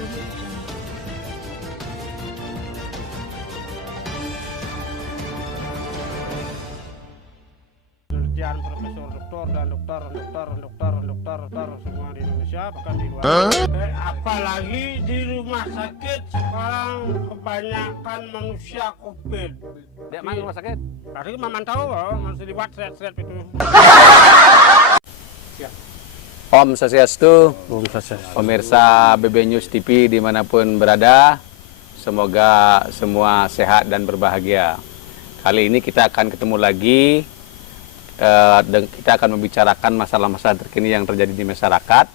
Penelitian profesor doktor dan dokter semua di Indonesia bahkan di luar. Apalagi di rumah sakit sekarang kebanyakan manusia COVID. Dia main rumah sakit? Tadi memantau masih dibuat seret-seret itu. Om Swastiastu, Om Swastiastu. pemirsa BB News TV dimanapun berada, semoga semua sehat dan berbahagia. Kali ini kita akan ketemu lagi, dan kita akan membicarakan masalah-masalah terkini yang terjadi di masyarakat.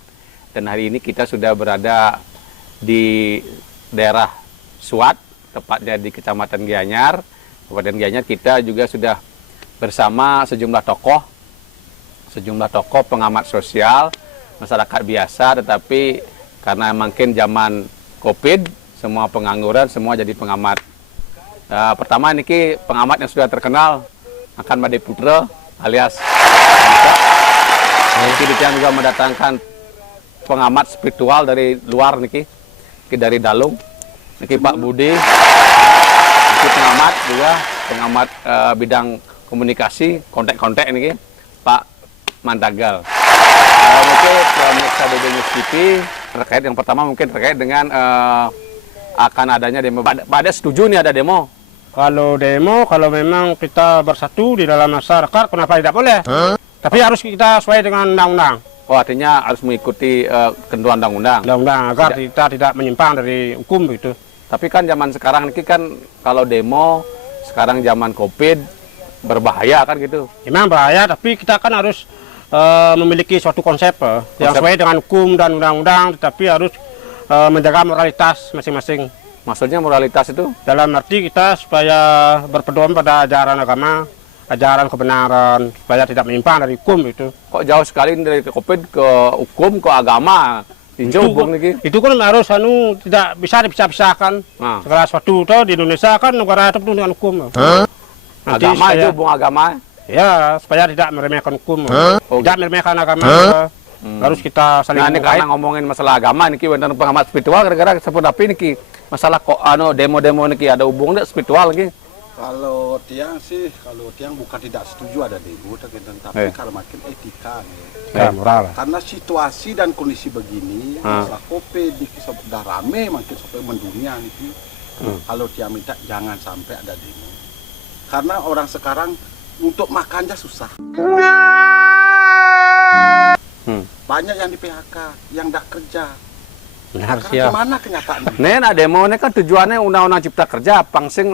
Dan hari ini kita sudah berada di daerah Suat, tepatnya di Kecamatan Gianyar. Kabupaten Gianyar kita juga sudah bersama sejumlah tokoh pengamat sosial, masyarakat biasa, tetapi karena mungkin zaman COVID, semua pengangguran, semua jadi pengamat. Pertama ini pengamat yang sudah terkenal, akan Made Putra alias kita juga mendatangkan pengamat spiritual dari luar niki, dari Dalung, niki Pak Budi, niki pengamat juga, pengamat bidang komunikasi, kontak niki Pak Mandagal. Mungkin pemirsa BB News TV terkait yang pertama mungkin terkait dengan akan adanya demo. Pada setuju nih ada demo? Kalau demo, kalau memang kita bersatu di dalam masyarakat, kenapa tidak boleh? Tapi harus kita sesuai dengan undang-undang. Oh, artinya harus mengikuti ketentuan undang-undang. Undang-undang agar kita tidak menyimpang dari hukum itu. Tapi kan zaman sekarang ini kan kalau demo sekarang zaman COVID berbahaya kan gitu. Memang bahaya, tapi kita kan harus memiliki suatu konsep yang sesuai dengan hukum dan undang-undang, tetapi harus menjaga moralitas masing-masing. Maksudnya moralitas itu? Dalam arti kita supaya berpedoman pada ajaran agama, ajaran kebenaran, supaya tidak menyimpang dari hukum itu. Kok jauh sekali dari COVID ke hukum ke agama? Itu kan harus tidak bisa dipisah-pisahkan. Nah. Segala sesuatu itu di Indonesia kan negara itu penuh dengan hukum. Agama itu hubung agama? Ya, supaya tidak meremehkan hukum. Tidak meremehkan agama. Harus kita saling ini karena ngomongin masalah agama niki benar pengamat spiritual gara-gara seperti niki masalah kok demo-demo niki ada hubungan spiritual niki. Kalau tiang bukan tidak setuju ada demo, tapi kalau makin etika nih. Moral. Karena situasi dan kondisi begini, masalah COVID sudah rame makin sampai mendunia niki. Kalau tiang minta jangan sampai ada demo. Karena orang sekarang untuk makannya susah. Banyak yang di PHK, yang tidak kerja. Benar sih. Kemana kenyataannya? Nen demo ini kan tujuannya undang-undang cipta kerja, pangsing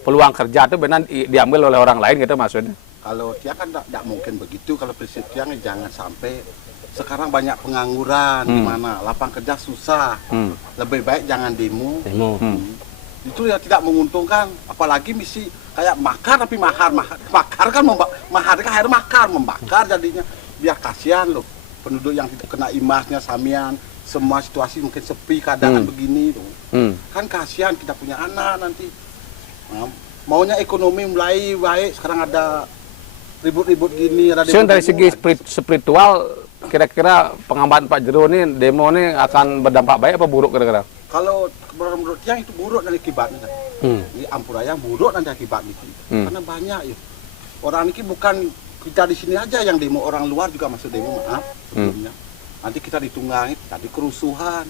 peluang kerja itu benar diambil oleh orang lain gitu maksudnya. Kalau tiang kan tidak mungkin begitu. Kalau prinsip tiang jangan sampai sekarang banyak pengangguran di mana lapang kerja susah. Lebih baik jangan demo. Itu ya tidak menguntungkan, apalagi misi kayak makar tapi makar kan air makar membakar jadinya. Biar kasihan loh penduduk yang tidak kena imbasnya, samian, semua situasi mungkin sepi keadaan begini tuh. Kan kasihan, kita punya anak nanti. Maunya ekonomi mulai baik, sekarang ada ribut-ribut gini, ada demo. Dari segi spiritual kira-kira pengamatan Pak Jero ini demo ini akan berdampak baik apa buruk kira-kira? Kalau menurut yang itu buruk dan akibatnya. Ini Ampuraya buruk dan akibatnya. Karena banyak ya. Orang ini bukan kita di sini aja yang demo, orang luar juga masuk demo, maaf sebelumnya. Nanti kita ditunggangi, tadi kerusuhan.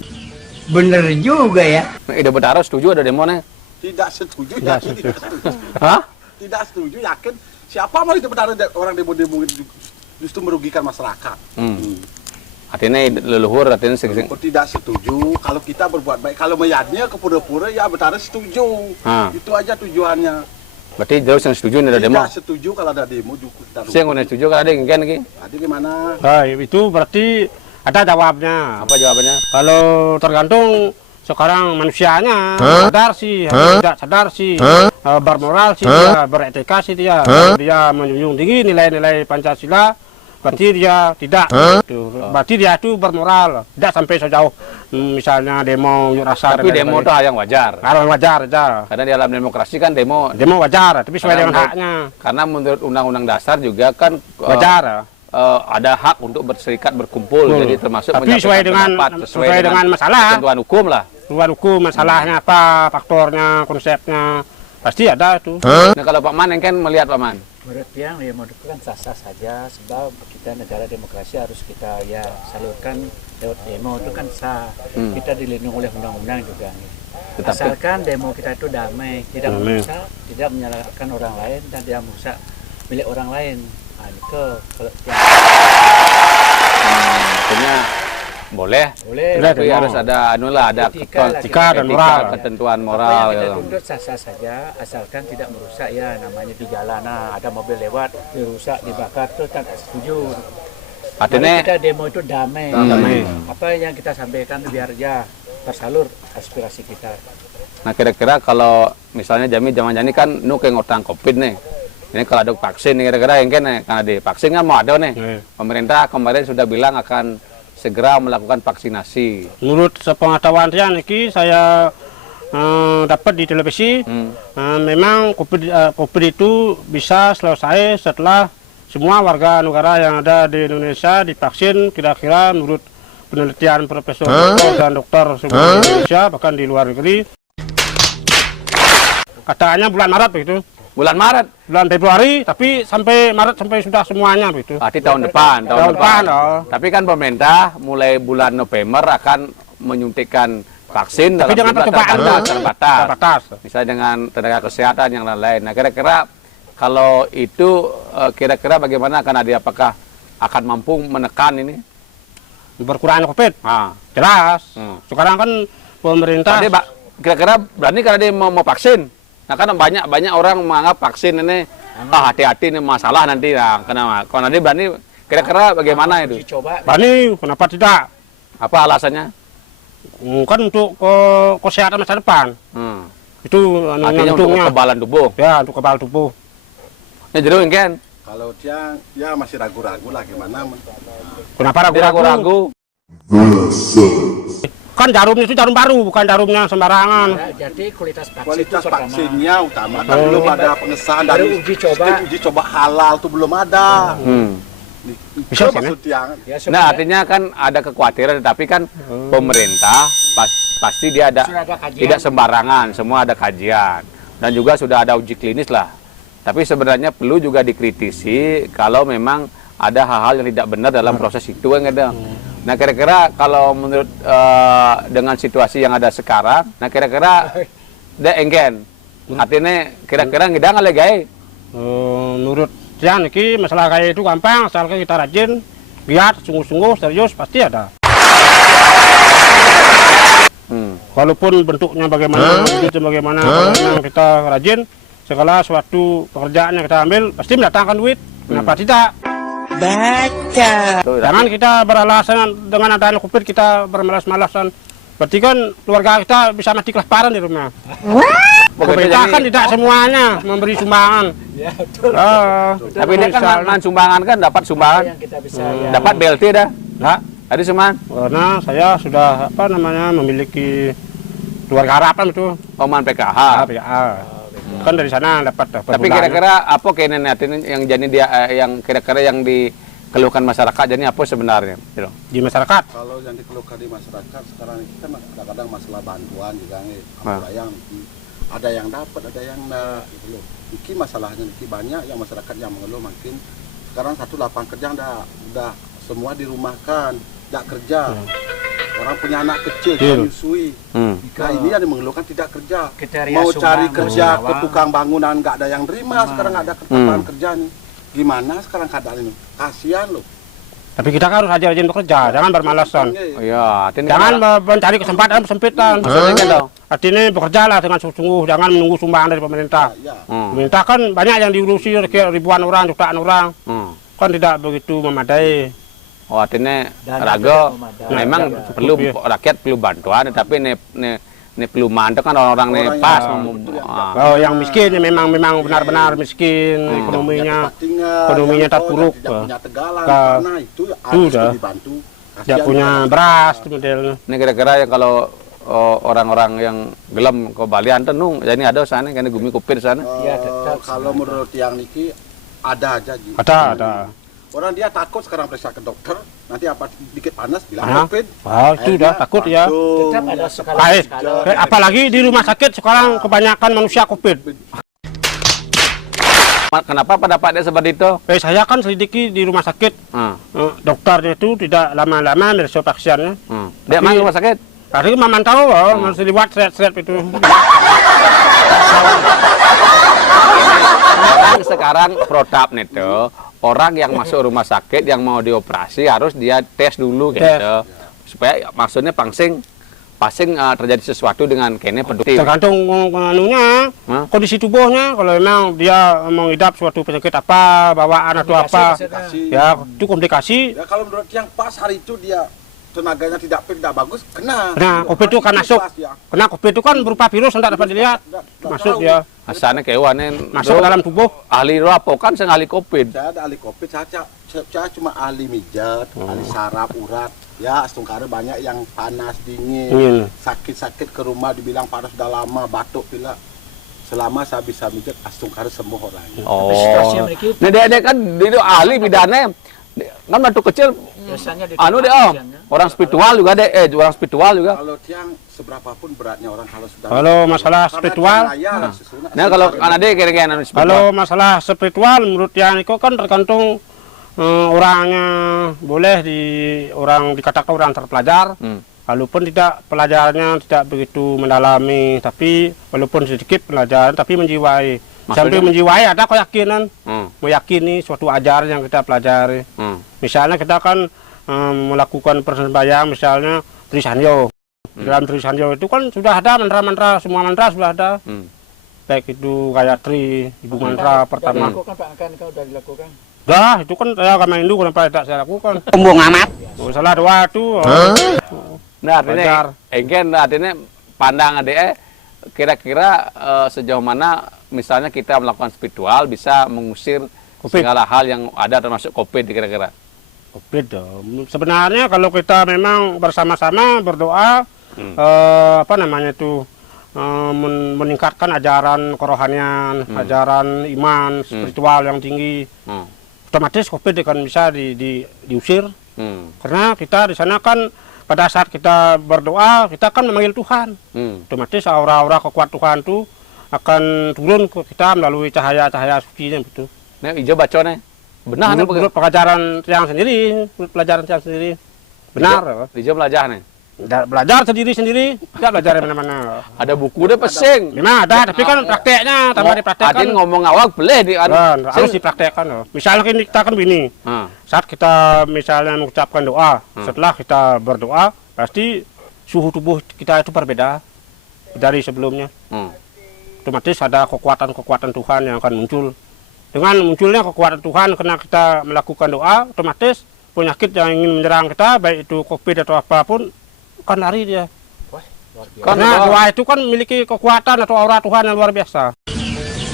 Bener juga ya. Ide Betara setuju ada demo nih? Tidak setuju, yakin tidak setuju. Hah? Tidak setuju, yakin. Siapa mau itu benar orang demo-demo justru merugikan masyarakat. Artinya leluhur, artinya tidak setuju. Kalau kita berbuat baik, kalau meyadnya ke pura-pura ya Betara setuju. Itu aja tujuannya. Berarti jauh yang setuju ada demo? Tidak setuju kalau ada demo juga. Saya nggak setuju kalau ada yang lagi. Jadi gimana? Itu berarti ada jawabnya. Apa jawabannya? Kalau tergantung sekarang manusianya, sadar sih, tidak sadar sih, bermoral sih, dia beretika sih dia menjunjung tinggi nilai-nilai Pancasila. Berarti dia tidak, berarti dia itu bermoral, tidak sampai sejauh misalnya demo unjuk rasa. Tapi demo itu hal yang wajar. Hal yang wajar aja. Karena di dalam demokrasi kan demo wajar, tapi sesuai dengan haknya. Karena menurut Undang-Undang Dasar juga kan wajar. ada hak untuk berserikat berkumpul, jadi termasuk tapi sesuai dengan masalah, ketentuan hukum lah. ketentuan hukum, masalahnya apa, faktornya, konsepnya, pasti ada itu. Nah kalau Pak Man yang kan melihat Pak Man, Menurut yang ya menurut kan sah-sah saja, sebab kita negara demokrasi harus kita ya salurkan lewat demo itu kan sah. Kita dilindungi oleh undang-undang juga nih. Asalkan demo kita itu damai, tidak merusak, tidak menyalahkan orang lain dan tidak merusak milik orang lain. Nah, itu kalau artinya boleh, tapi harus ada ada etika dan moral, ketentuan apa moral. yang kita Ya. tuntut sah-sah saja, asalkan tidak merusak ya, namanya di jalan, nah, ada mobil lewat, dirusak, dibakar, itu kan setuju. Artinya Kita demo itu damai. Apa yang kita sampaikan biar ya tersalur aspirasi kita. nah kira-kira kalau misalnya zaman ini kan nu kayak ngotang COVID nih. Ini kalau ada vaksin nih kira-kira yang kan karena di vaksin kan mau ada nih. Pemerintah kemarin sudah bilang akan segera melakukan vaksinasi. Menurut sepengetahuan saya niki saya dapat di televisi, memang COVID itu bisa selesai setelah semua warga negara yang ada di Indonesia divaksin, kira-kira menurut penelitian profesor dan dokter seluruh Indonesia bahkan di luar negeri. Katanya bulan Maret begitu. Bulan Maret, Bulan Februari, tapi sampai Maret sampai sudah semuanya begitu. berarti tahun depan. Tahun depan, Tapi kan pemerintah mulai bulan November akan menyuntikkan vaksin tapi dengan jumlah percobaan terbatas. Misalnya dengan tenaga kesehatan yang lain-lain. Nah kira-kira kalau itu kira-kira bagaimana akan ada, apakah akan mampu menekan ini? Berkurangnya COVID, jelas. Sekarang kan pemerintah. Tadi kira-kira berani karena dia mau vaksin. Nah kan banyak orang menganggap vaksin ini hati-hati ini masalah nanti. Nah, kenapa? Kalau nanti berani, kira-kira bagaimana itu? Berani, kenapa tidak? Apa alasannya? Kan untuk kesehatan masa depan. Itu Artinya untuk kekebalan tubuh. Ya, untuk kekebalan tubuh. Ini jadi kan? Kalau dia ya masih ragu-ragu lah gimana. Kenapa Dia ragu-ragu? Kan jarumnya itu jarum baru, bukan jarumnya sembarangan. Nah, jadi kualitas vaksin Kualitas itu pertama. vaksinnya utama kan belum ada pengesahan dari uji coba halal tuh belum ada. Bisa Itu sih, maksud yang Ya, Nah artinya kan ada kekhawatiran, tapi kan pemerintah pasti dia ada sudah ada kajian. tidak sembarangan, semua ada kajian dan juga sudah ada uji klinis lah. Tapi sebenarnya perlu juga dikritisi kalau memang ada hal-hal yang tidak benar dalam proses itu kan ada. Nah kira-kira kalau menurut dengan situasi yang ada sekarang, nah kira-kira enggen artinya kira-kira ngidang ale gae. Menurut saya niki masalah kayak itu gampang, asalkan kita rajin, giat, sungguh-sungguh, serius pasti ada. Walaupun bentuknya bagaimana, wujudnya bagaimana, kalau kita rajin, segala suatu pekerjaan yang kita ambil pasti mendatangkan duit. Kenapa tidak? Jangan kita beralasan dengan adanya COVID kita bermalas-malasan. Berarti kan keluarga kita bisa mati kelaparan di rumah. Pemerintah kan tidak semuanya memberi sumbangan. Ya, betul. Tapi dia kan sumbangan kan dapat sumbangan, Yang kita bisa dapat BLT dah. Nah, Ada sumbangan. karena saya sudah memiliki keluarga harapan itu. Oman PKH. Kan dari sana dapat. Tapi kira-kira apa keinginan yang jadi dia yang kira-kira yang dikeluhkan masyarakat jadi apa sebenarnya? Gitu. Di masyarakat. kalau yang dikeluhkan di masyarakat sekarang ini kan kadang-kadang masalah bantuan juga nih. Ada yang dapat, ada yang enggak gitu loh. Iki masalahnya iki banyak yang masyarakat yang mengeluh makin sekarang satu lapangan kerja udah semua dirumahkan, tidak kerja. Orang punya anak kecil yang menyusui. Nah ini yang mengeluhkan tidak kerja. Kriteria Mau sumbang, cari kerja Jawa. ke tukang bangunan nggak ada yang terima. Sekarang nggak ada lapangan kerja nih. Gimana sekarang keadaan ini? Kasihan loh. Tapi kita kan harus rajin bekerja, jangan bermalasan. Oh iya, Jangan mencari kesempatan sempitan. Artinya bekerjalah dengan sungguh-sungguh, jangan menunggu sumbangan dari pemerintah. Pemerintah kan banyak yang diurusi ribuan orang, jutaan orang. Kan tidak begitu memadai. Oh artinya raga memang perlu rakyat perlu bantuan, tapi ini perlu mantu kan orang-orang nih pas. Oh yang miskin ya memang benar-benar miskin, ekonominya terpuruk. Tidak punya tegalan karena itu harus dibantu. Tidak punya beras modelnya. Ini kira-kira ya kalau orang-orang yang gelam ke Bali anten nung, jadi ada sana kan gumi kupir sana. Ya, tetap. Kalau menurut yang niki ada aja. Ada. Orang dia takut sekarang periksa ke dokter, nanti apa dikit panas bilang COVID. Itu udah takut ya. Tetap ada skala. Apalagi di rumah sakit sekarang kebanyakan manusia COVID. Kenapa pendapatnya seperti itu? Saya kan selidiki di rumah sakit. Dokternya itu tidak lama-lama meriksa pasiennya. Dia main rumah sakit? Tadi memantau masih liwat seret-seret itu. Sekarang protap itu orang yang masuk rumah sakit yang mau dioperasi harus dia tes dulu gitu, supaya maksudnya pasing terjadi sesuatu dengan kene produktif. Tergantung anunya, kondisi tubuhnya. Kalau memang dia mengidap suatu penyakit apa, bawaan atau apa, ya itu komplikasi. Ya kalau menurut yang pas hari itu dia tenaganya tidak bagus, kena. Nah, COVID itu kan masuk. Kena COVID itu kan berupa virus, tidak dapat dilihat. Masuk ya. Asalnya kewannya masuk ke dalam tubuh. Ahli apa kan saya ahli COVID. Saya ada ahli COVID, saya cuma ahli mijat, ahli saraf, urat. Ya, Astungkara banyak yang panas, dingin, sakit-sakit ke rumah dibilang panas sudah lama, batuk, pilek. Selama saya bisa mijat, Astungkara sembuh orangnya. Oh. Nah, dia kan itu ahli bidana. Kan batu kecil orang spiritual juga deh, orang spiritual juga. Kalau tiang seberapapun beratnya orang kalau sudah masalah spiritual, nah kalau ada kira-kira kalau masalah spiritual menurut tiang itu kan tergantung orangnya. Boleh dikatakan orang terpelajar, walaupun tidak pelajarannya tidak begitu mendalami, tapi walaupun sedikit pelajaran tapi menjiwai. Sampai menjiwai ada keyakinan, meyakini suatu ajaran yang kita pelajari. Misalnya kita kan melakukan persembahyang, misalnya Trisanyo. Dalam Trisanyo itu kan sudah ada mantra-mantra, semua mantra sudah ada. Baik itu Gayatri, Ibu mantra pertama. Udah dilakukan? Dah, itu kan saya agama Hindu, kenapa tidak saya lakukan? Sombong amat. Salah doa itu. Nah, artinya pandang adek kira-kira sejauh mana misalnya kita melakukan spiritual bisa mengusir segala hal yang ada termasuk COVID kira-kira. COVID sebenarnya kalau kita memang bersama-sama berdoa, meningkatkan ajaran kerohanian, ajaran iman, spiritual yang tinggi, otomatis COVID akan bisa diusir. Karena kita di sana kan pada saat kita berdoa, kita kan memanggil Tuhan. Otomatis aura-aura kekuatan Tuhan itu akan turun ke kita melalui cahaya-cahaya sucinya begitu. Nah, hijau baconnya benar menurut pelajaran yang sendiri, benar. Hijau belajar nih. Belajar sendiri-sendiri, tidak belajar mana-mana. Ada buku deh pesing. Memang ada, tapi kan prakteknya tambah dipraktekkan. Adin ngomong awak boleh harus dipraktekkan. Misalnya kita kan begini, saat kita misalnya mengucapkan doa, setelah kita berdoa, pasti suhu tubuh kita itu berbeda dari sebelumnya. Otomatis ada kekuatan-kekuatan Tuhan yang akan muncul. Dengan munculnya kekuatan Tuhan, karena kita melakukan doa, otomatis penyakit yang ingin menyerang kita, baik itu COVID atau apapun, kan lari dia. Karena doa itu kan memiliki kekuatan atau aura Tuhan yang luar biasa.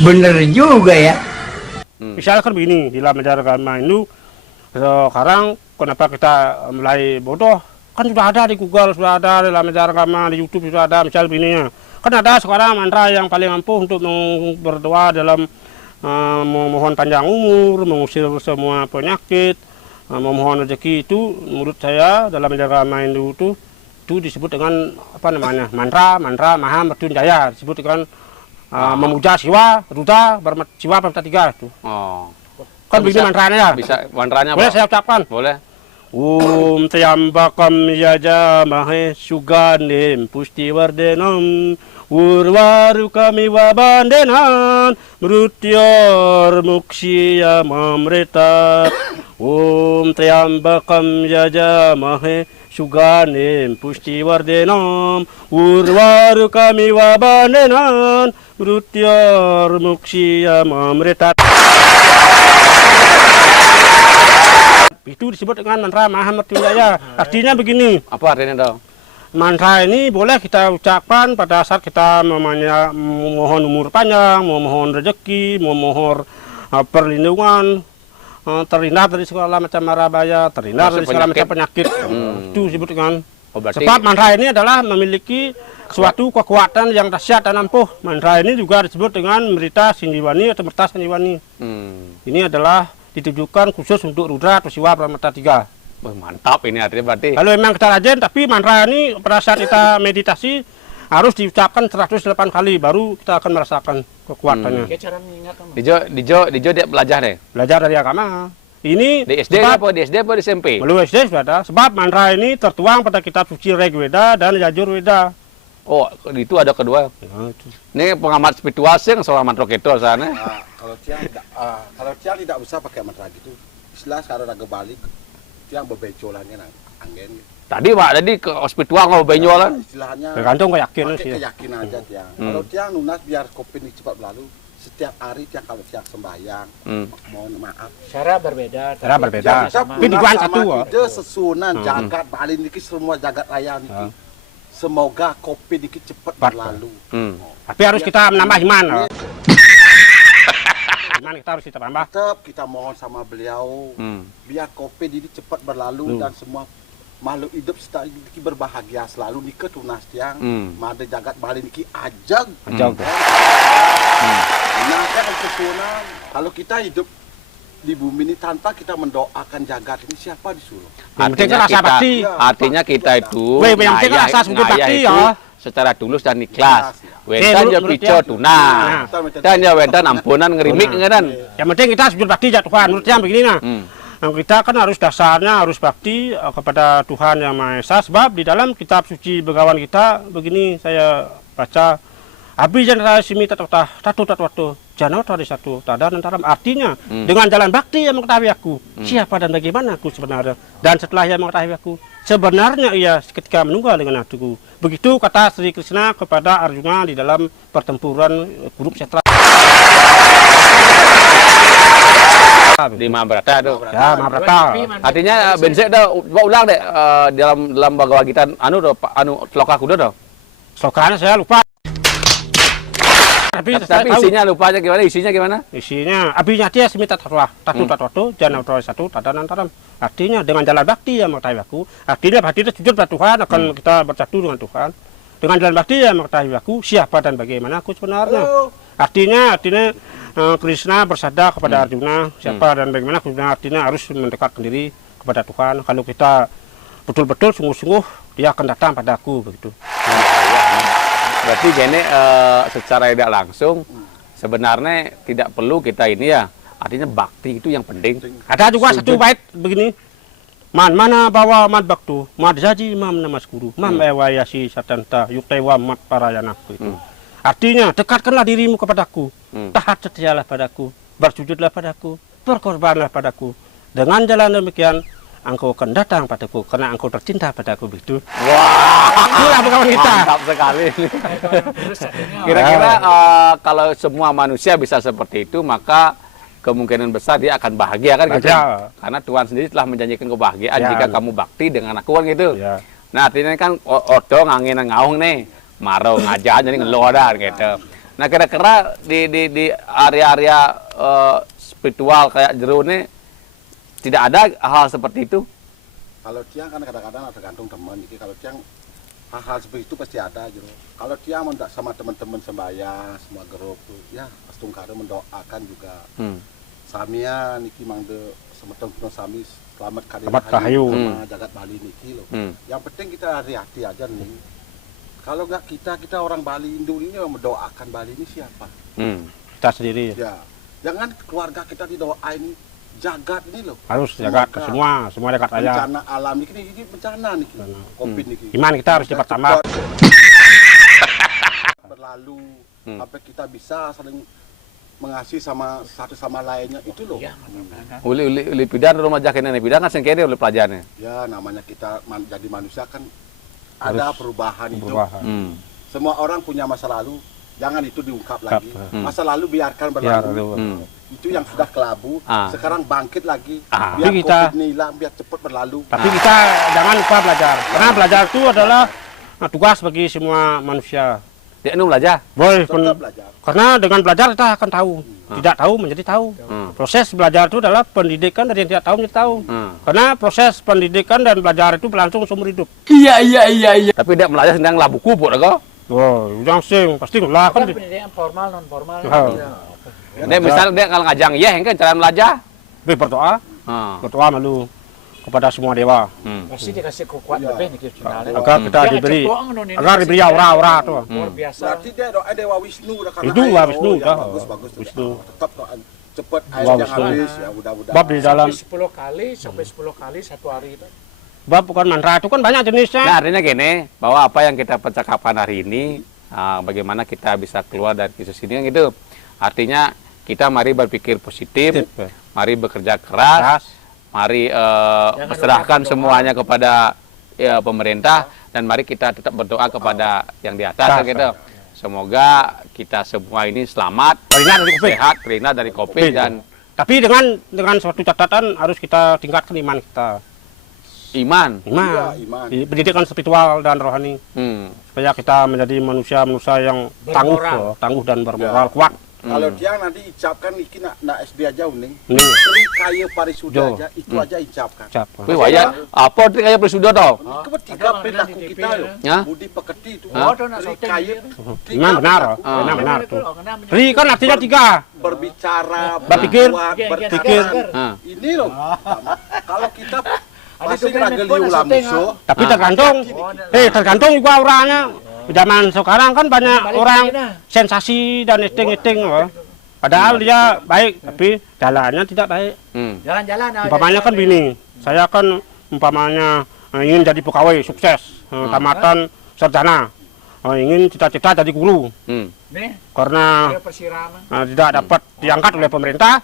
Bener juga ya. Misalnya kan begini, di dalam ajaran agama Hindu, sekarang kenapa kita mulai bodoh? Kan sudah ada di Google, sudah ada dalam ajaran agama, di YouTube sudah ada, misalnya begininya. Kan ada sekarang mantra yang paling ampuh untuk berdoa dalam memohon panjang umur, mengusir semua penyakit, memohon rezeki. Itu menurut saya dalam ajaran agama Hindu itu disebut dengan mantra Maha Mrityunjaya, disebut dengan memuja Siwa, Ruda, Siwa Permata Tiga itu. Kan begini mantranya ya. Bisa mantranya boleh saya ucapkan? Boleh. Triambakam Yajamahe Suganem Pustiwardenam Urwarukami Wabandenan Mrutyor Mukshiya Mamreta Triambakam Yajamahe Suganem Pustiwardenam Urwarukami Wabandenan Mrutyor Mukshiya Mamreta. Itu disebut dengan mantra Maha Mrityunjaya. Artinya begini. Apa artinya dong? Mantra ini boleh kita ucapkan pada saat kita memohon umur panjang, memohon rezeki, memohon perlindungan, terhindar dari segala macam mara bahaya, terhindar dari segala macam penyakit. Itu disebut dengan. Sebab mantra ini adalah memiliki suatu kekuatan yang dahsyat dan ampuh. Mantra ini juga disebut dengan Mrita Sanjiwani atau Merta Sanjiwani. Ini adalah ditujukan khusus untuk rudra atau siwa pramata 3. Wah, mantap ini artinya berarti. Kalau memang kita rajin, tapi mantra ini pada saat kita meditasi harus diucapkan 108 kali baru kita akan merasakan kekuatannya. Kayak cara mengingatkan. Dijo dia belajar deh. Belajar dari agama. Ini Di SD apa di SD apa di SMP? Belum SD sudah ada. Sebab mantra ini tertuang pada kitab suci Rigveda dan Yajurveda. Oh, itu ada kedua. Ini pengamat spiritual sih yang seorang mantra itu sana. Kalau tiang tidak usah pakai mantra gitu. Istilah sekarang ada balik, tiang berbecolannya angin. Tadi ke spiritual nggak benyolan. Istilahnya Tergantung keyakinan pakai sih. keyakinan aja tiang. Kalau tiang lunas biar kopi ini cepat berlalu. Setiap hari tiang kalau tiang sembahyang, mohon maaf. Cara berbeda. Cara tapi berbeda. sama-sama. Tapi di Tuhan satu, ide sesunan jagat Bali niki semua jagat raya niki. Semoga kopi niki cepat berlalu. Tapi harus kita menambah iman. Iman kita harus kita tambah. Tetap kita mohon sama beliau biar kopi ini cepat berlalu dan semua makhluk hidup serta niki berbahagia selalu niki tunas tiang. Mada jagat Bali niki ajag. Nah, kan kesunan kalau kita hidup di bumi ini tanpa kita mendoakan jagat ini siapa disuruh? Artinya kita itu yang penting kan rasa sungguh bakti ya. Secara tulus dan ikhlas. Wedan ya pico tuna. Dan ya wedan ampunan ngerimik ngedan. Yang penting kita sujud bakti ya Tuhan. Menurut yang begini nah. Kita kan harus dasarnya harus bakti kepada Tuhan Yang Maha Esa. Sebab di dalam kitab suci Begawan kita begini saya baca. Abi jangan simi tatu jangan tadi satu tada antara artinya dengan jalan bakti yang mengetahui aku siapa dan bagaimana aku sebenarnya, dan setelah ia mengetahui aku sebenarnya ia ketika menunggal dengan aku. Begitu kata Sri Krishna kepada Arjuna di dalam pertempuran Kurukshetra di Mahabharata tuh. Ya, Mahabharata. Artinya bensek dah ulang deh dalam Bhagavad Gita anu sloka kuda dah. Slokanya saya lupa. Tapi isinya lupa aja gimana? Isinya abinya dia semita tatu jangan satu tadanan taram. Artinya dengan jalan bakti yang mengetahui aku. Artinya bakti itu sujud pada Tuhan akan kita bersatu dengan Tuhan. Dengan jalan bakti yang mengetahui aku siapa dan bagaimana aku sebenarnya. Artinya Krishna bersabda kepada Arjuna siapa dan bagaimana aku sebenarnya. Artinya harus mendekatkan diri kepada Tuhan. Kalau kita betul-betul sungguh-sungguh dia akan datang padaku begitu. Berarti gini secara tidak langsung sebenarnya tidak perlu kita ini ya, artinya bakti itu yang penting. Ada juga satu bait begini, mana bawa mad baktu mad jaji mam namas guru mam ewayasi satanta yuktewa mat parayana itu. Artinya dekatkanlah dirimu kepadaku, taat setialah padaku, bersujudlah padaku, berkorbanlah padaku. Dengan jalan demikian engkau akan datang padaku karena engkau tercinta padaku begitu. Wah, itulah Begawan kita. Mantap sekali. Kira-kira kalau semua manusia bisa seperti itu, maka kemungkinan besar dia akan bahagia kan gitu. Karena Tuhan sendiri telah menjanjikan kebahagiaan jika kamu bakti dengan aku kan gitu. Nah, artinya kan odo ngangin ngaung nih, marau ngajak jadi ngeloda gitu. Nah, kira-kira di area-area spiritual kayak Jero nih tidak ada hal seperti itu. Kalau tiang kan kadang-kadang tergantung teman. Jadi kalau tiang hal-hal seperti itu pasti ada gitu. Kalau tiang sama teman-teman sembahyang semua grup tuh, ya astungkara mendoakan juga. Samia niki mangde sama teman-teman sami selamat kahayu sama jagat Bali niki loh. Yang penting kita hati-hati aja nih. Kalau nggak kita orang Bali Indo ini mendoakan Bali ini siapa? Kita sendiri. Ya, jangan keluarga kita didoain jagat ini loh. Harus jagat semua jagat aja. Bencana alam ini bencana nih. Covid nih. Iman kita harus cepat tambah. Berlalu sampai kita bisa saling mengasihi sama satu sama lainnya itu loh. Uli pidan rumah jakin ini pidan kan sengkene oleh pelajarnya. Ya namanya kita jadi manusia kan ada perubahan itu. Semua orang punya masa lalu, jangan itu diungkap lagi. Masa lalu biarkan berlalu. Itu yang sudah kelabu, sekarang bangkit lagi. Biar kita COVID hilang, biar cepat berlalu. Tapi kita jangan lupa belajar. Karena belajar itu adalah tugas bagi semua manusia. Dia belajar. Boleh belajar. Karena dengan belajar kita akan tahu. Tidak tahu menjadi tahu. Proses belajar itu adalah pendidikan dari yang tidak tahu menjadi tahu. Karena proses pendidikan dan belajar itu berlangsung seumur hidup. Iya. Tapi dia belajar sedang lah buku pun kok. Oh, jangan sing pasti lah kan. Pendidikan formal non formal. Dia misalnya dia kalau ngajang ya kan cara belajar. lebih berdoa, berdoa malu kepada semua dewa Pasti dikasih kekuatan lebih nih kita. agar kita diberi aura-aura tuh. Luar biasa. Berarti dia doa Dewa Wisnu dah karena Itu air. Dewa Wisnu, ya, dah. bagus tuh. Wisnu. Tetap doa cepat air Dewa yang Wisnu. habis ya mudah-mudahan. Bab di dalam, Sampai 10 kali satu hari itu. bab bukan mantra itu kan banyak jenisnya. Nah, artinya gini, bahwa apa yang kita percakapan hari ini, bagaimana kita bisa keluar dari krisis ini, gitu. Artinya kita mari berpikir positif, mari bekerja keras, mari berserahkan semuanya kepada pemerintah, dan mari kita tetap berdoa kepada yang di atas, gitu. Semoga kita semua ini selamat, sehat, terhindar dari COVID, dan tapi dengan suatu catatan harus kita tingkatkan iman kita. iman. Iya, iman. Pendidikan spiritual dan rohani supaya kita menjadi manusia yang tangguh dan bermoral kuat. Kalau dia nanti icapkan iki nak SD aja uning. Ning. Tri kaya parisuda Jo. aja itu aja icapkan. Wih, waya, apa itu kayak bersudah toh? Ketiga perilaku kita yo. Ya? Budi pekerti itu. Oh, itu nak Tri syuting kaya. dia. Memang benar, memang benar tuh. Ri kan artinya 3. Berbicara, Berpikir, berpikir. Ah. Ini loh. Kalau kita pasti tuh kan rageli handphone ulah syuting, musuh. Tapi tergantung, tergantung juga auranya. Zaman sekarang kan banyak orang sensasi dan editing. Padahal dia baik, tapi jalannya tidak baik. Jalan-jalan. Umpamanya kan begini, saya kan umpamanya ingin jadi pegawai sukses, tamatan sarjana, ingin cita-cita jadi guru. Nih, Karena kayak persiraman. tidak dapat diangkat oleh pemerintah,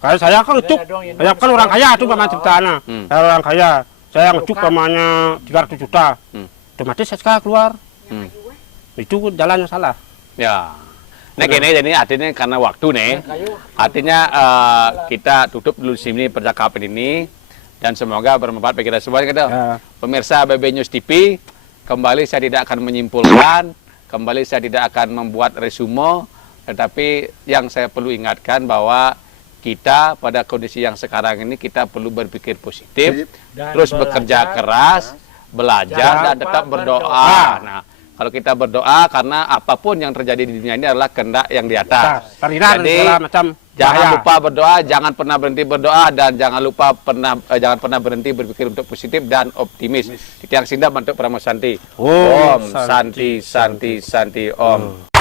sekarang saya kan ngecuk, saya kan orang kaya tuh paman ceritanya. Saya orang kaya, saya ngecuk pamannya 300 juta, otomatis saya sekarang keluar. Itu jalannya salah. Ya. Nah gini, jadi artinya karena waktu nih, artinya kita tutup dulu sini percakapan ini, dan semoga bermanfaat bagi kita semua. Gitu. Pemirsa BB News TV, kembali saya tidak akan menyimpulkan, kembali saya tidak akan membuat resume, tetapi yang saya perlu ingatkan bahwa kita pada kondisi yang sekarang ini kita perlu berpikir positif, terus bekerja keras, belajar, dan tetap berdoa. Nah, kalau kita berdoa, karena apapun yang terjadi di dunia ini adalah kehendak yang di atas. Jadi jangan lupa berdoa, jangan pernah berhenti berdoa, dan jangan pernah berhenti berpikir untuk positif dan optimis. Titiang Sindam untuk Pramosanti. Om Santi Santi Santi Om.